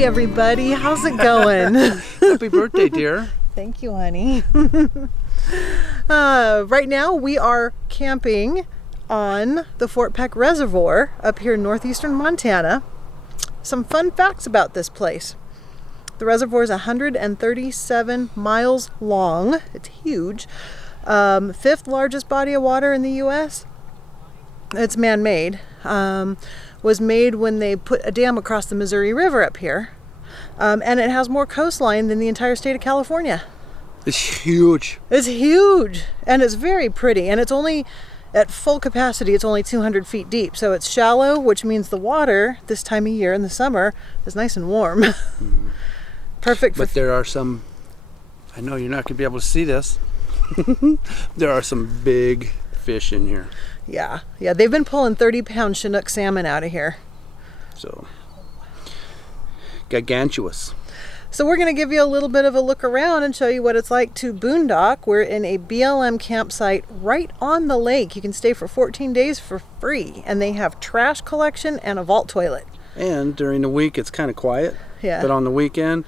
Hi everybody, how's it going? Happy birthday, dear. Thank you, honey. Right now we are camping on the Fort Peck Reservoir up here in northeastern Montana. Some fun facts about this place. The reservoir is 137 miles long. It's huge. Fifth largest body of water in the U.S. It's man-made. Was made when they put a dam across the Missouri River up here. And it has more coastline than the entire state of California. It's huge. It's huge. And it's very pretty. And it's only, at full capacity, it's only 200 feet deep. So it's shallow, which means the water this time of year in the summer is nice and warm. Perfect for... But there are some, I know you're not going to be able to see this. There are some big fish in here. Yeah, they've been pulling 30-pound Chinook salmon out of here. So, gargantuous. So we're going to give you a little bit of a look around and show you what it's like to boondock. We're in a BLM campsite right on the lake. You can stay for 14 days for free, and they have trash collection and a vault toilet. And during the week, it's kind of quiet. Yeah. But on the weekend,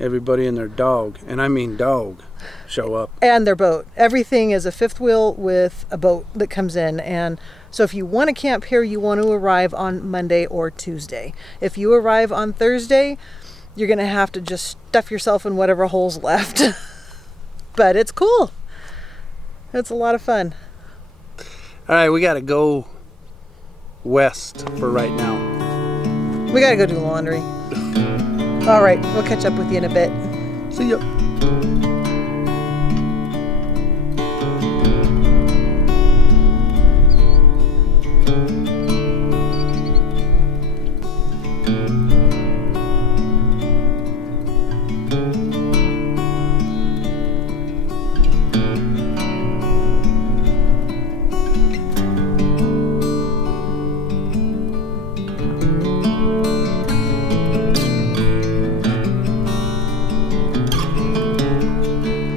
everybody and their dog, and I mean dog, show up. And their boat. Everything is a fifth wheel with a boat that comes in. And so if you want to camp here, you want to arrive on Monday or Tuesday. If you arrive on Thursday, you're going to have to just stuff yourself in whatever hole's left. But it's cool. It's a lot of fun. All right, we got to go west for right now. We got to go do laundry. All right, we'll catch up with you in a bit. See ya.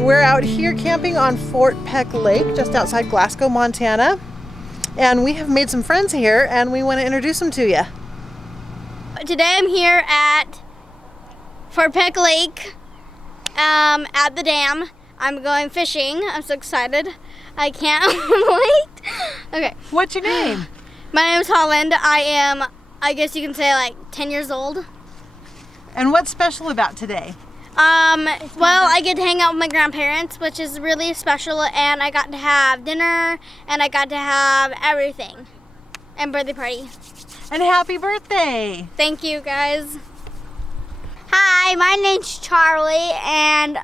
We're out here camping on Fort Peck Lake, just outside Glasgow, Montana. And we have made some friends here, and we want to introduce them to you. Today I'm here at Fort Peck Lake, at the dam. I'm going fishing. I'm so excited. I can't wait. Okay. What's your name? My name is Holland. I am, I guess you can say, like 10 years old. And what's special about today? Well, I get to hang out with my grandparents, which is really special, and I got to have dinner, and I got to have everything, and birthday party. And happy birthday! Thank you, guys. Hi, my name's Charlie, and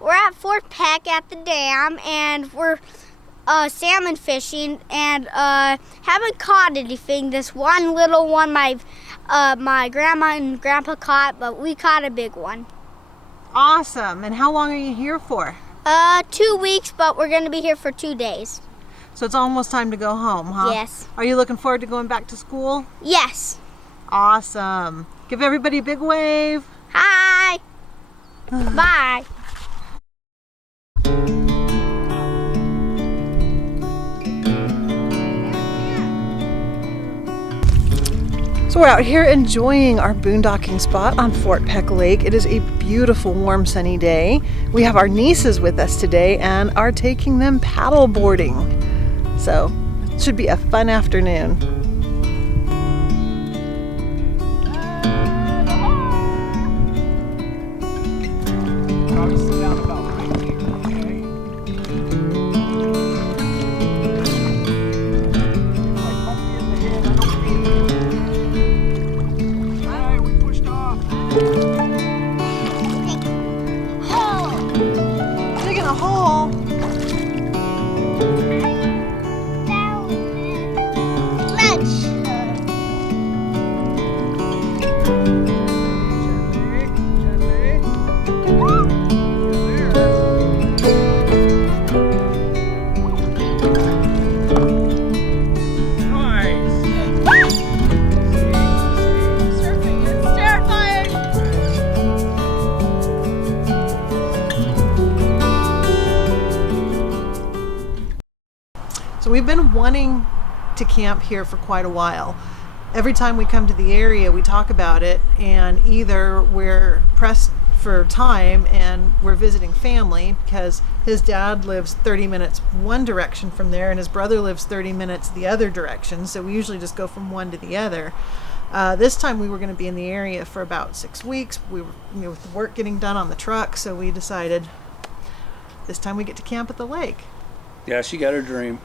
we're at Fort Peck at the dam, and we're salmon fishing, and haven't caught anything. This one little one my grandma and grandpa caught, but we caught a big one. Awesome. And how long are you here for? 2 weeks, but we're going to be here for 2 days. So it's almost time to go home, huh? Yes. Are you looking forward to going back to school? Yes. Awesome. Give everybody a big wave. Hi. Bye. So we're out here enjoying our boondocking spot on Fort Peck Lake. It is a beautiful, warm, sunny day. We have our nieces with us today and are taking them paddleboarding. So it should be a fun afternoon. So we've been wanting to camp here for quite a while, every time we come to the area, we talk about it, and either we're pressed for time and we're visiting family because his dad lives 30 minutes one direction from there and his brother lives 30 minutes the other direction, so we usually just go from one to the other. This time we were going to be in the area for about 6 weeks. We were, with the work getting done on the truck, so we decided this time we get to camp at the lake. Yeah, she got her dream.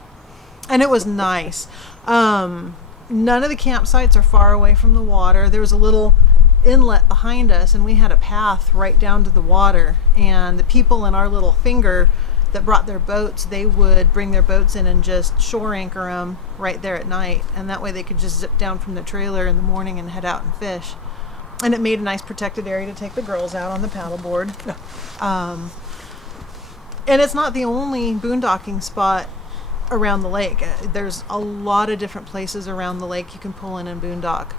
And it was nice. None of the campsites are far away from the water. There was a little inlet behind us, and we had a path right down to the water. And the people in our little finger that brought their boats, they would bring their boats in and just shore anchor them right there at night. And that way they could just zip down from the trailer in the morning and head out and fish. And it made a nice protected area to take the girls out on the paddleboard. And it's not the only boondocking spot around the lake. There's a lot of different places around the lake you can pull in and boondock.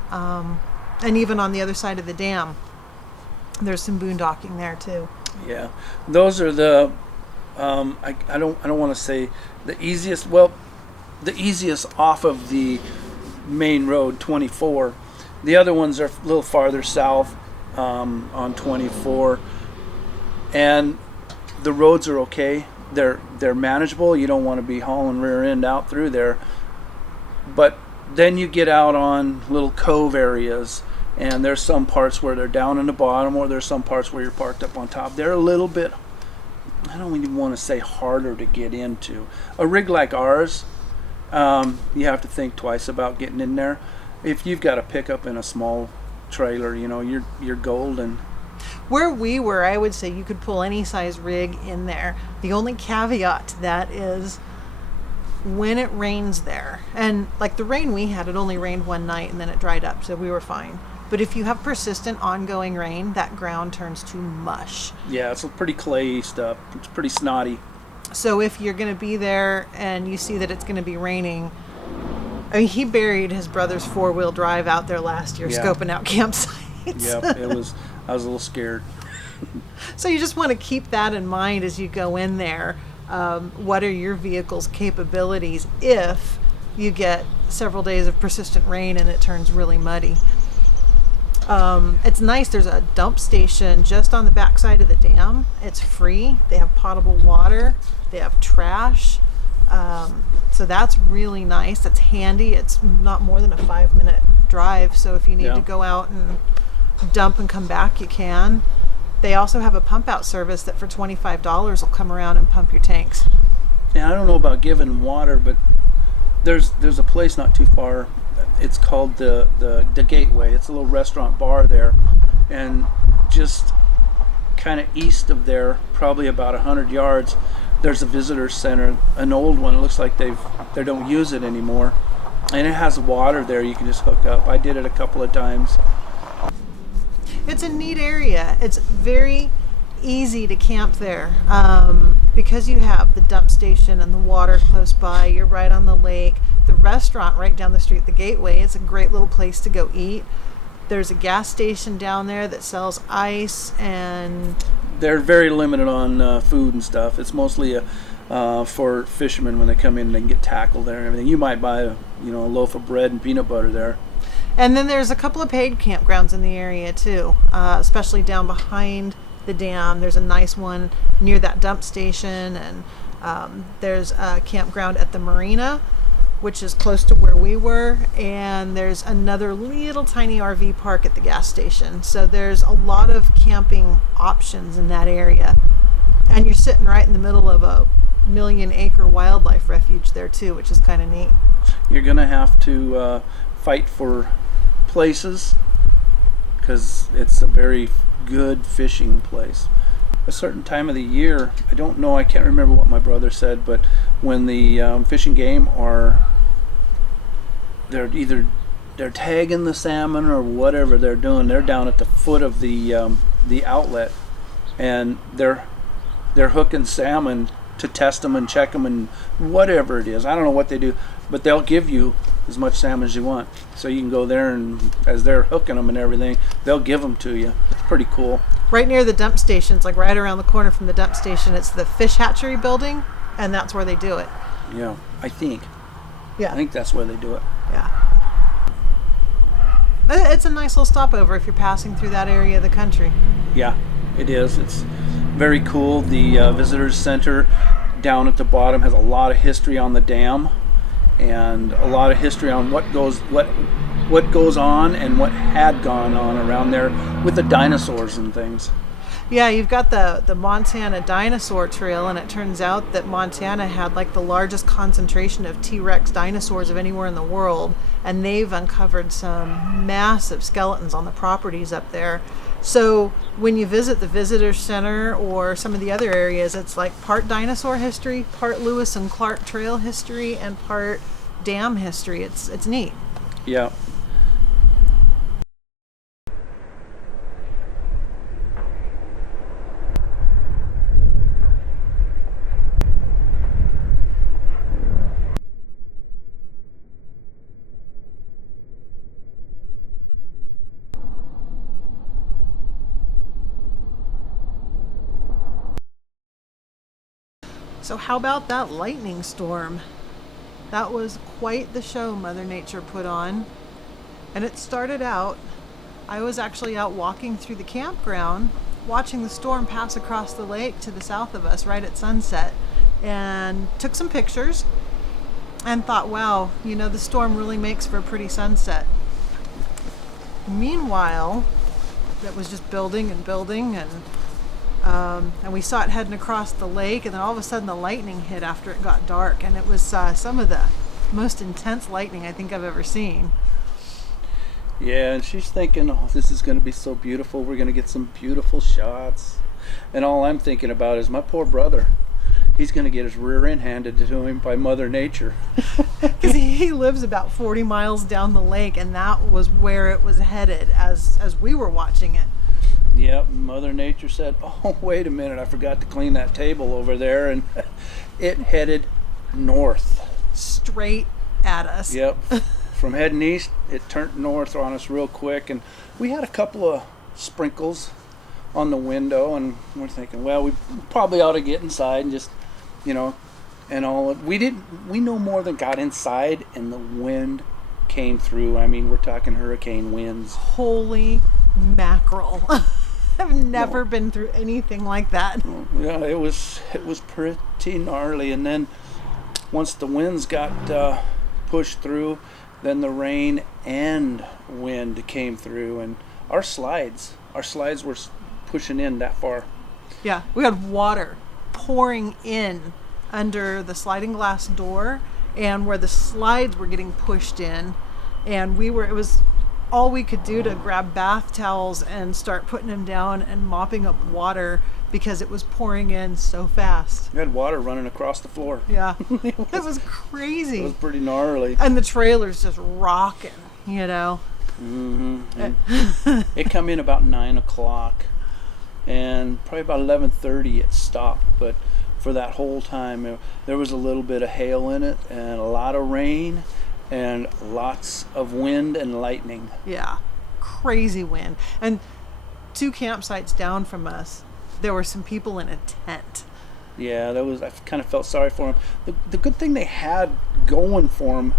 And even on the other side of the dam, there's some boondocking there too. Yeah, those are the I don't want to say the easiest. Well, the easiest off of the main road 24. The other ones are a little farther south on 24, and the roads are okay. They're manageable. You don't want to be hauling rear end out through there. But then you get out on little cove areas, and there's some parts where they're down in the bottom, or there's some parts where you're parked up on top. They're a little bit, I don't even want to say harder to get into. A rig like ours, you have to think twice about getting in there. If you've got a pickup and a small trailer, you're golden. Where we were, I would say you could pull any size rig in there. The only caveat to that is when it rains there. And like the rain we had, it only rained one night and then it dried up, so we were fine. But if you have persistent ongoing rain, that ground turns to mush. Yeah, it's pretty clayey stuff. It's pretty snotty. So if you're going to be there and you see that it's going to be raining, I mean, he buried his brother's 4-wheel drive out there last year, scoping out campsites. Yep, I was a little scared. So you just want to keep that in mind as you go in there. What are your vehicle's capabilities if you get several days of persistent rain and it turns really muddy? It's nice. There's a dump station just on the backside of the dam. It's free. They have potable water. They have trash. So that's really nice. That's handy. It's not more than a 5-minute drive. So if you need to go out and dump and come back, you can. They also have a pump out service that for $25 will come around and pump your tanks. Yeah, I don't know about giving water, but there's a place not too far. It's called the Gateway. It's a little restaurant bar there, and just kind of east of there, probably about 100 yards, there's a visitor center, an old one. It looks like they don't use it anymore, and it has water there. You can just hook up. I did it a couple of times. It's a neat area. It's very easy to camp there because you have the dump station and the water close by. You're right on the lake. The restaurant right down the street, the Gateway, it's a great little place to go eat. There's a gas station down there that sells ice, and they're very limited on food and stuff. It's mostly for fishermen when they come in and they can get tackled there and everything. You might buy a loaf of bread and peanut butter there. And then there's a couple of paid campgrounds in the area too, especially down behind the dam. There's a nice one near that dump station, and there's a campground at the marina, which is close to where we were, and there's another little tiny RV park at the gas station. So there's a lot of camping options in that area, and you're sitting right in the middle of a 1,000,000-acre wildlife refuge there too, which is kind of neat. You're gonna have to fight for places because it's a very good fishing place. A certain time of the year, I don't know, I can't remember what my brother said, but when the fishing game they're tagging the salmon or whatever they're doing, they're down at the foot of the outlet, and they're hooking salmon to test them and check them and whatever it is. I don't know what they do, but they'll give you as much salmon as you want. So you can go there, and as they're hooking them and everything, they'll give them to you. It's pretty cool. Right near the dump station, it's like right around the corner from the dump station, it's the fish hatchery building, and that's where they do it. Yeah, I think. Yeah. I think that's where they do it. Yeah. It's a nice little stopover if you're passing through that area of the country. Yeah, it is. It's very cool. The visitors center down at the bottom has a lot of history on the dam, and a lot of history on what goes on and what had gone on around there with the dinosaurs and things. Yeah, you've got the Montana Dinosaur Trail, and it turns out that Montana had like the largest concentration of T-Rex dinosaurs of anywhere in the world, and they've uncovered some massive skeletons on the properties up there. So when you visit the visitor center or some of the other areas, it's like part dinosaur history, part Lewis and Clark Trail history, and part dam history. It's neat. Yeah. So how about that lightning storm? That was quite the show Mother Nature put on. And it started out, I was actually out walking through the campground, watching the storm pass across the lake to the south of us right at sunset, and took some pictures and thought, wow, the storm really makes for a pretty sunset. Meanwhile, it was just building and building, and we saw it heading across the lake, and then all of a sudden the lightning hit after it got dark, and it was some of the most intense lightning I think I've ever seen. Yeah, and she's thinking, oh, this is going to be so beautiful. We're going to get some beautiful shots. And all I'm thinking about is my poor brother. He's going to get his rear end handed to him by Mother Nature. Because he lives about 40 miles down the lake, and that was where it was headed as we were watching it. Yep, Mother Nature said, oh, wait a minute, I forgot to clean that table over there, and it headed north. Straight at us. Yep. From heading east, it turned north on us real quick, and we had a couple of sprinkles on the window, and we're thinking, well, we probably ought to get inside and just, and all. We no more than got inside, and the wind came through. I mean, we're talking hurricane winds. Holy mackerel. I've never been through anything like that. Yeah, it was pretty gnarly. And then once the winds got pushed through, then the rain and wind came through, and our slides were pushing in that far. Yeah, we had water pouring in under the sliding glass door, and where the slides were getting pushed in, and it was all we could do to grab bath towels and start putting them down and mopping up water because it was pouring in so fast. We had water running across the floor. Yeah, it was crazy. It was pretty gnarly. And the trailer's just rocking, Mm-hmm. And it come in about 9 o'clock, and probably about 11:30 it stopped. But for that whole time, there was a little bit of hail in it, and a lot of rain, and lots of wind and lightning. Yeah, crazy wind. And 2 campsites down from us, there were some people in a tent. Yeah, I kind of felt sorry for them. The good thing they had going for them,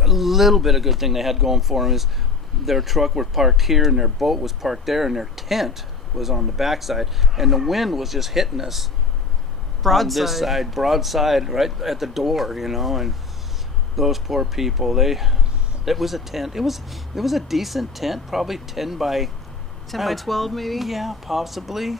a little bit of good thing they had going for them, is their truck was parked here and their boat was parked there, and their tent was on the backside, and the wind was just hitting us Broadside. on this side, broadside, right at the door, and those poor people, it was a tent. It was a decent tent, probably 10 by 12 maybe? Yeah, possibly.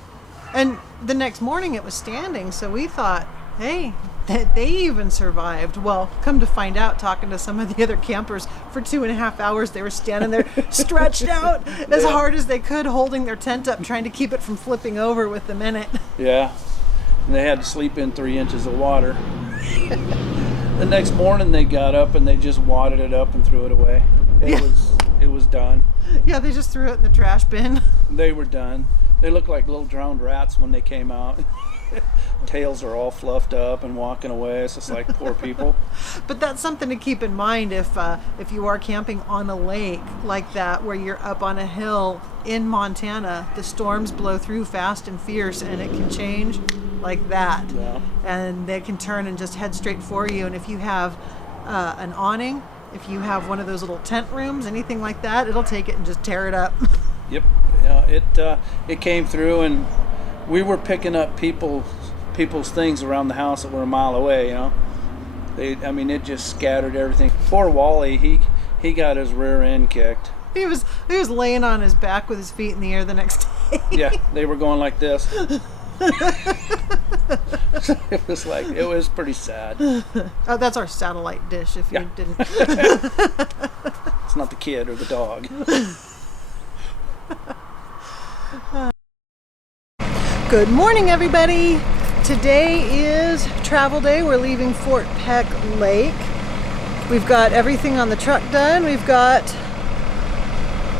And the next morning it was standing, so we thought, hey, they even survived. Well, come to find out, talking to some of the other campers, for 2.5 hours they were standing there stretched out as hard as they could, holding their tent up, trying to keep it from flipping over with them in it. Yeah, and they had to sleep in 3 inches of water. The next morning they got up and they just wadded it up and threw it away. It was done. Yeah, they just threw it in the trash bin. They were done. They looked like little drowned rats when they came out. Tails are all fluffed up and walking away. It's just like poor people. But that's something to keep in mind if you are camping on a lake like that, where you're up on a hill in Montana. The storms blow through fast and fierce, and it can change like that. Yeah. And they can turn and just head straight for you. And if you have an awning If you have one of those little tent rooms, anything like that, it'll take it and just tear it up. Yep. Yeah, it came through, and we were picking up people's things around the house that were a mile away. It just scattered everything. Poor Wally, he got his rear end kicked. He was laying on his back with his feet in the air the next day. Yeah, they were going like this. It was pretty sad. Oh, that's our satellite dish. If you didn't, it's not the kid or the dog. Good morning, everybody. Today is travel day. We're leaving Fort Peck Lake. We've got everything on the truck done.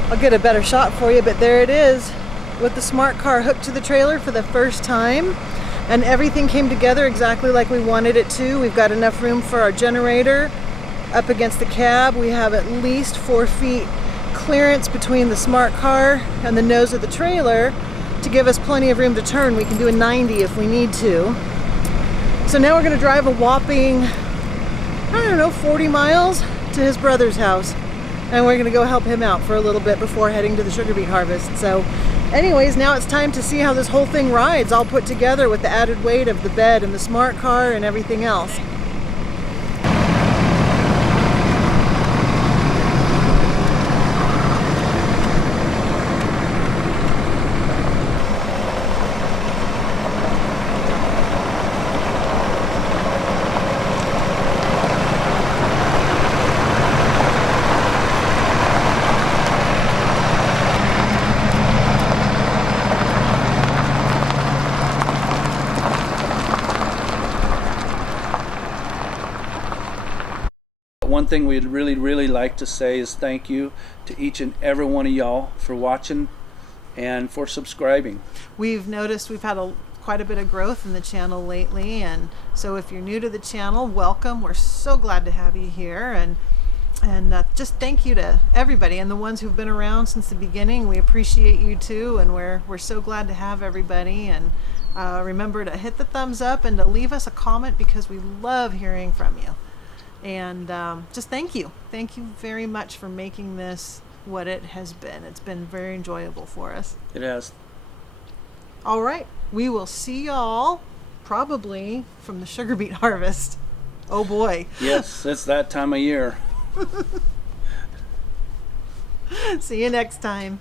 I'll get a better shot for you, but there it is with the smart car hooked to the trailer for the first time. And everything came together exactly like we wanted it to. We've got enough room for our generator up against the cab. We have at least 4 feet clearance between the smart car and the nose of the trailer to give us plenty of room to turn. We can do a 90 if we need to. So now we're going to drive a whopping, 40 miles to his brother's house. And we're going to go help him out for a little bit before heading to the sugar beet harvest. So anyways, now it's time to see how this whole thing rides, all put together with the added weight of the bed and the smart car and everything else. One thing we'd really like to say is thank you to each and every one of y'all for watching and for subscribing. We've noticed we've had quite a bit of growth in the channel lately, and so if you're new to the channel, welcome. We're so glad to have you here, and just thank you to everybody and the ones who've been around since the beginning. We appreciate you too, and we're so glad to have everybody. And remember to hit the thumbs up and to leave us a comment, because we love hearing from you. And just thank you very much for making this what it has been. It's been very enjoyable for us. It has. All right, we will see y'all probably from the sugar beet harvest. Oh boy. Yes, it's that time of year. See you next time.